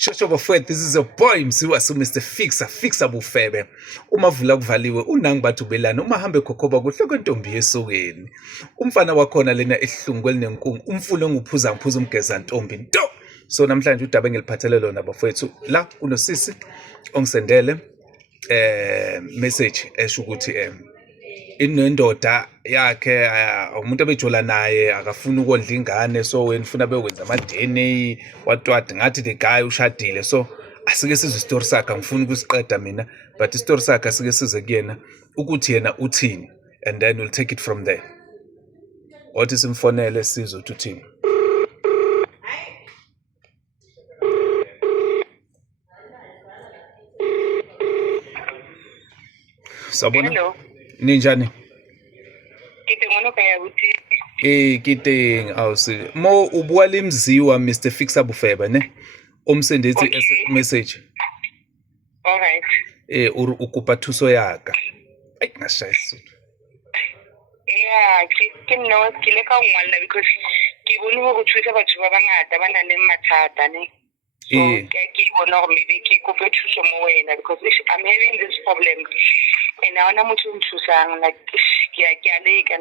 Shosho bafowethu, this is a boy Msiwa su Mr Fixa bufebe. Uma vula kuvaliwe unangi bathu belana, uma hambe khokhoba kuhle kwentombi yesokeni. Umfana wakhona lena esihlungu elinenkungu, umfulo nguphuza umgeza ntombi nto. So namhlanje udaba engiliphathele lona bafowethu la kunosisi ongisendele message esho ukuthi inendoda yakhe umuntu abejola naye akafuna ukondla ingane, so wena ufuna bekwenza ama DNA watwadi ngathi the guy ushadile. So asike sizwe istory sakhe, ngifuna ukusiqeda mina, but istory sakhe asike size kuyena ukuthi yena uthini, and then we'll take it from there. Wathi simfonele sizwe ukuthi uthini. Sabona? Hello. Ninjani? Ngibona kaya ukuthi Kiteng awusi. Mo ubua le Mziwa Mr Fixa bufebe ne? Omsendethi message. Alright. Uri ukupa thuso yaka. Ai ngashaya isizulu. Yeah, ke no ke le ka ngwala because ke bone go thusa batho ba bangata ba na le mathata ne. So ke bona gore maybe ke kope thuso mo wena because I'm having this problem and I wanna motho nthusang like ke a leka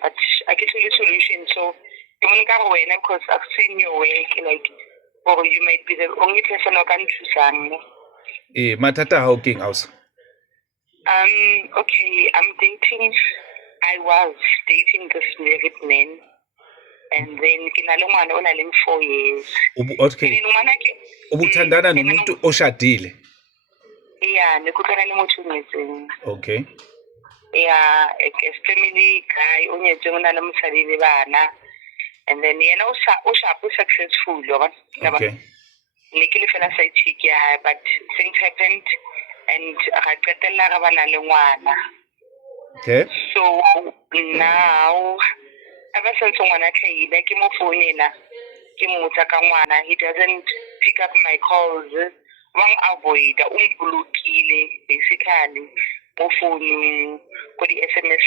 but I get a solution. So ke bone ka go wena because I've seen your work like or you might be the only person who can thusang. Mathata how king aus. Okay, I was dating this married man, and then kinalongwana onaleng 4 years. Okay. Ubuthandana nomuntu oshadile. Yeah, nekutlana le motho nyetseng. Okay. Yeah, a family guy onyetseng ona le mosadi le bana, and then yena o sharp successful yona. Okay. Lekile fela side chick ya, but things happened and ga qetella ga bana le ngwana. Okay. So now ever since ngwana tlhaile ke mo founela ke mo tsa ka ngwana, he doesn't pick up my calls, wang avoid umblokile basically mo phone ko di SMS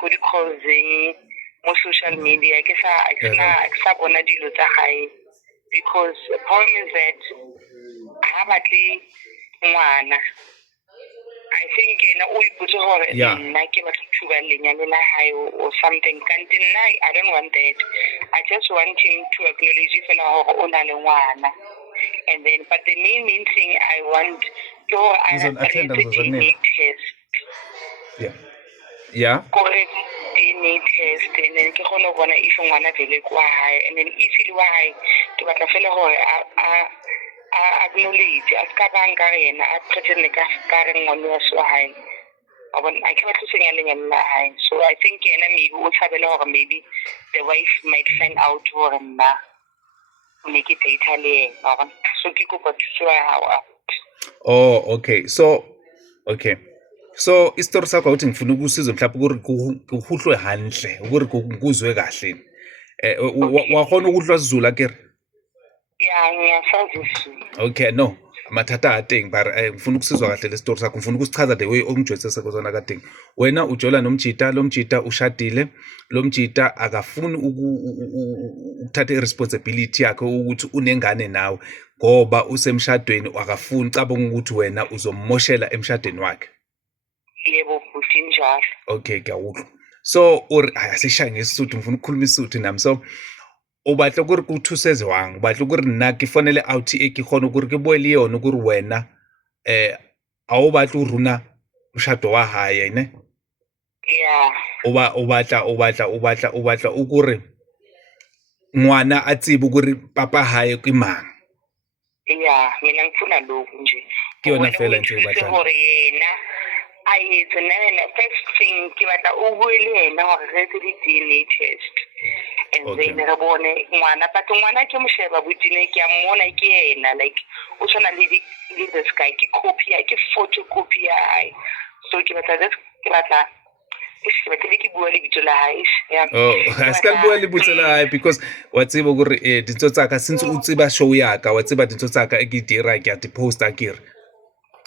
ko di calls mo social media ke sa bona dilo tsa gae because the problem is that ha batli ngwana. I think o ipotsa gore nna ke ba thuba lenyane la hae or something. Can't deny, I don't want that. I just want him to acknowledge fela gore o na le ngwana. And then but the main thing I want to DNA test. Yeah. Correct. DNA test and then ke gone bona if ngwana vele kwa hae, and then if ile wa hae ke batla fela gore acknowledge as ka banga rena a pretend ka re ngwana wa so hae. I can't say so I think maybe we'll have a maybe the wife might find out or make it Italian. So people got to oh, okay. So istory sakho uthi ngifuna ukusiza mhlawumbe kuhuhlwe handle ukuri kuzwe kahle. Wakhona ukuhlwa sizulu akere? Yeah, ngiyasazi. Okay, no. Mathata ateng but ngifuna ukusizwa kahle le story sakho, ngifuna ukusichaza the way ongijwetsese kozona kading. Wena ujola nomjita, lo mjita ushadile, lo mjita akafuni ukuthatha irresponsibility yakhe ukuthi unengane nawe ngoba usemshadweni akafuni cabanga ukuthi wena uzommoshela emshadweni wakhe. Yebo futhi njalo. Okay, ngiyawuzwa. So asishaya ngesisuthu, ngifuna ukukhuluma isuthu nami. So ubatla ukuri kuthuseze wang, ubatla ukuri nna ke fonele out ke khona ukuri ke boele yona ukuri wena a o batla uruna mshado wa hae ne? Yeah. Ubatla ukuri ngwana a tsebe ukuri papa hae ke mang. Yeah, mina ngifuna lokhu nje. Ke yona fela nje batla. Gore yena ayitsenela first thing ke batla o buele yena gore re tse di DNA test. And then re bone ngwana but ngwana ke mosheba botine ke a mmona ke yena like o tshwana le this guy ke copy ke photocopy ya hae. So ke batla ke bua le bitso la hae. Oh, ska bua le bitso la hae because wa tseba gore ditso tsaka since o tseba show yaka wa tseba ditso tsaka e ke dira ke a di post akere.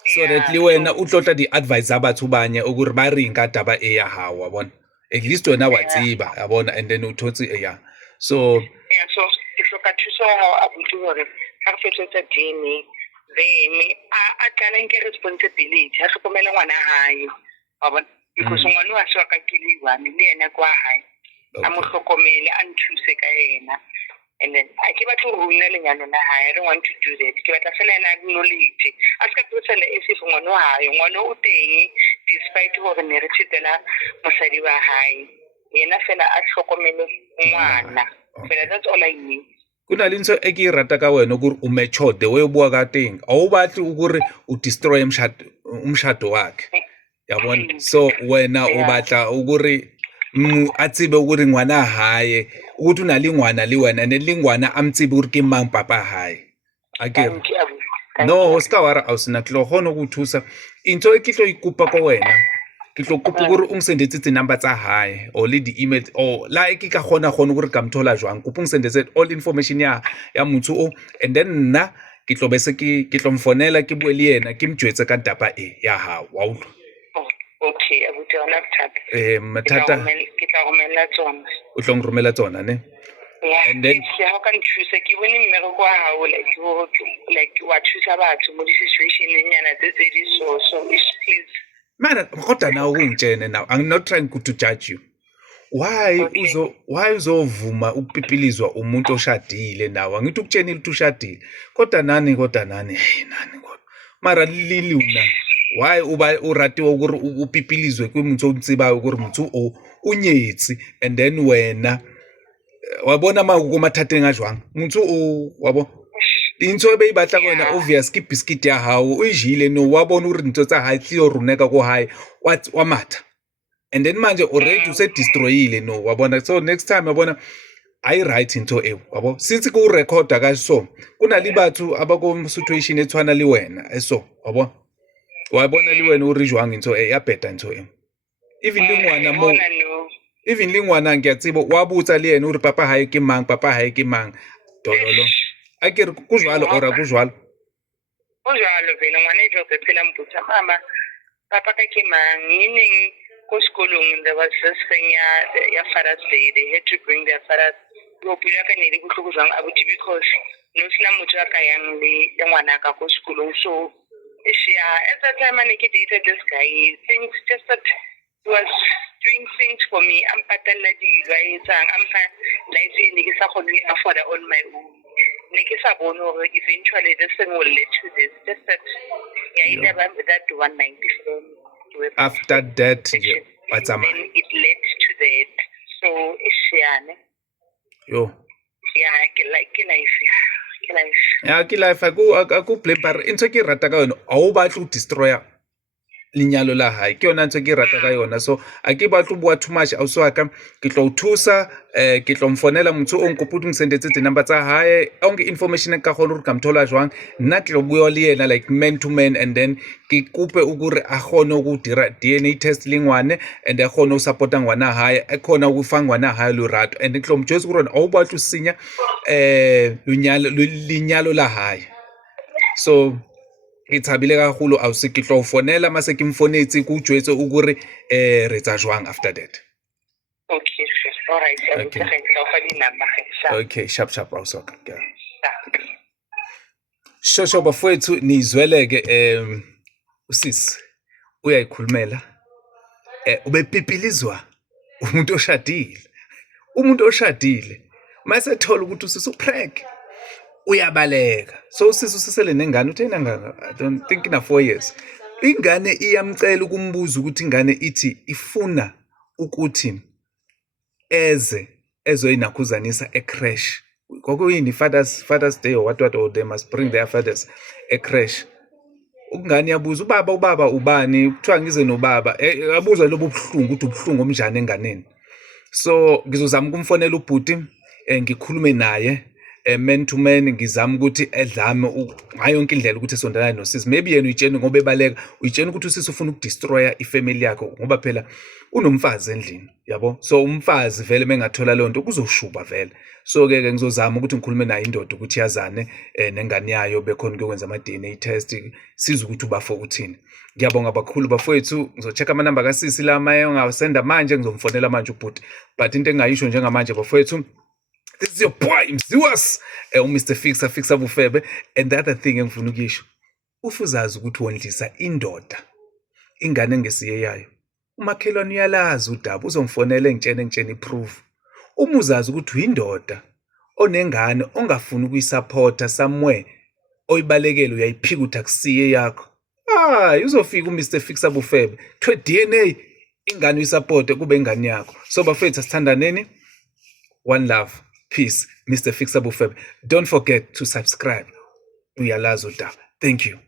So that le wena o tlotla di advise batho banye ukuri ba re nka taba e ya hawa wa bona. At least wena wa tsiba yabona, and then uthotse so so ke hloka thuso ya hao a botse gore ha re fetotsa DNA then a qala nke responsibility ha hlokomela ngwana hae wa bona because ngwana wa swa ka kiliwa le yena kwa hae a mo hlokomele a nthuse ka yena. And then I ke batla go runa lenyalo la hae. I don't want to do that. Ke batla fela na acknowledge a ska tsela e se ngwana wa hae ngwana o teng despite gore ne re tshitela mosadi wa hae yena fela a hlokomele ngwana fela. That's all I need. Kuna le ntho e ke e rata ka wena gore o mature the way o bua ka teng a o batle gore o destroy umshado wakhe yabona. So wena o batla gore a tsebe gore ngwana hae ukuthi una le ngwana le wena ne le ngwana a mtsebe gore ke mang papa hae akere. No ska wara a sina tlo gona go thusa into e ke tlo ikupa ko wena ke tlo kopa gore o nsendetse tse number tsa hae o le di email o la e ke ka gona gore ka mthola jwang kopa nsendetse all information ya motho o and then nna ke tlo bese ke tlo mfonela ke bue le yena ke mjwetse ka tapa e ya ha wa utlwa. Okay, a botse ona thata mathata ke tla romela tsona o tlo ngromela tsona ne. And then how can choose ke bone mmereko wa hao like wa thusa batho mo di situation nyana tse di so please mana kodwa na ungitshene now I'm not trying to judge you. Why uzovuma ukupipilizwa umuntu oshadile nawe angithi ukutshenile ukuthi ushadile kodwa nani kodwa mara liluna why uba uratiwa ukuthi upipilizwe kwimuntu ontsibayo ukuthi umuntu unyetsi and then wena wabona makumathathe ngajwang umuntu wabo into ebeyibatla kona obvious ke biscuit ya hawo uyijile no wabona ukuthi into tsa hayi tiyo runeka ko hayi wamatha and then manje already use destroyile no wabona. So next time wabona I write into wabo since ku record ka so kuna libathu abako situation ethwana li wena so wabo wabona li wena urijwang into yabheda into even lingwana mo even lingwana ngiyatsibo wabutsa le yena uri papa hayi ke mang dololo akere kuzwalo ora kuzwalo vena ngwana e tlo phela mbutsa mama papa ka ke mang meaning ko skolong there was this thing ya Father's Day. They had to bring their fathers go pila ka ne di botlhoko jang abuti because no sina motho a ka yang le ngwana ka ko skolong. So at that time I dated this guy. Things just that he was doing things for me. I'm patella di I'm like ne ke sa kgone afford on my own. Ne ke sa bone gore eventually this thing will lead to this. Just that that 194 after that then it led to that. So yo ke life ya ke life aku blame bar into ke rata ka yona a o batla go destroya linyalo la hae ke yona ntse ke rata ka yona. So a ke batla bua too much a so aka ke tlo thusa ke tlo mfonela motho o nkoputu ngisendetse tse number tsa hae onke information ka gona uri ka mthola jwang nna ke lo bua le yena like man to man and then ke kupe ukuri a gone go dira DNA test lengwane and a gone o supporta ngwana hae a khona go fa ngwana hae lo rato and ke tlo mjwetse gore a o batla sinya linyalo la hae. So ke tshabile ka golo a se ke tlo fonela mase ke mfonetse go tjwetse o gore re tsa jwang after that. Okay, all right. Okay, sharp awusoka shosho bafowethu nizweleke usisi uyayikhulumela ubepipilizwa umuntu oshadile mase thola ukuthi usisi upreg uyabaleka. So usisi usisele nengane uthena ngaka I don't think na 4 years ingane iyamcela ukumbuza ukuthi ingane ithi ifuna ukuthi ezoyinakhuzanisa ecrash kokuyini Father's Day or what or they must bring their fathers ecrash. Ungane yabuza ubaba ubani kuthiwa ngize nobaba yabuza lobo buhlungu ukuthi ubuhlungu omjani enganeni. So ngizozama ukumfonela ubhuti ngikhulume naye man to man ngizama ukuthi edlame ngayo yonke indlela ukuthi esondelane nosisi. Maybe yena uyitshene ngoba ebaleka uyitshene ukuthi usisi ufuna ukudestroya ifamily yakho ngoba phela unomfazi endlini yabo. So umfazi vele mengathola lonto kuzoshuba vele. So ke ngizozama ukuthi ngikhulume naye indoda ukuthi yazane nengane yayo bekhona ukwenza ama DNA test siza ukuthi ubafo uthini. Ngiyabonga kakhulu bafowethu ngizochecka ama number kasisi la maye ongawasenda manje ngizomfonela manje ubhuti but into engayisho njengamanje bafowethu This is your boy Mziwas, Mr. Fixer Bufebe. And the other thing engifuna ukuyisho, ufuzazi ukuthi wondlisa indoda ingane ngesiye yayo. Umakhelwane uyalazi udaba, uzomfonela engitshene iproof. Uma uzazi ukuthi uyindoda onengane ongafuni ukuyisupporta somewhere oyibalekele uyayiphika uthi akusiye yakho. Uzofika uMr. Fixer Bufebe, kuthiwe DNA ingane uyisupporte kube ingane yakho. So bafethu asithandaneni. One love, peace, Mr. Fixer Bufebe. Don't forget to subscribe. Uyalazi udaba. Thank you.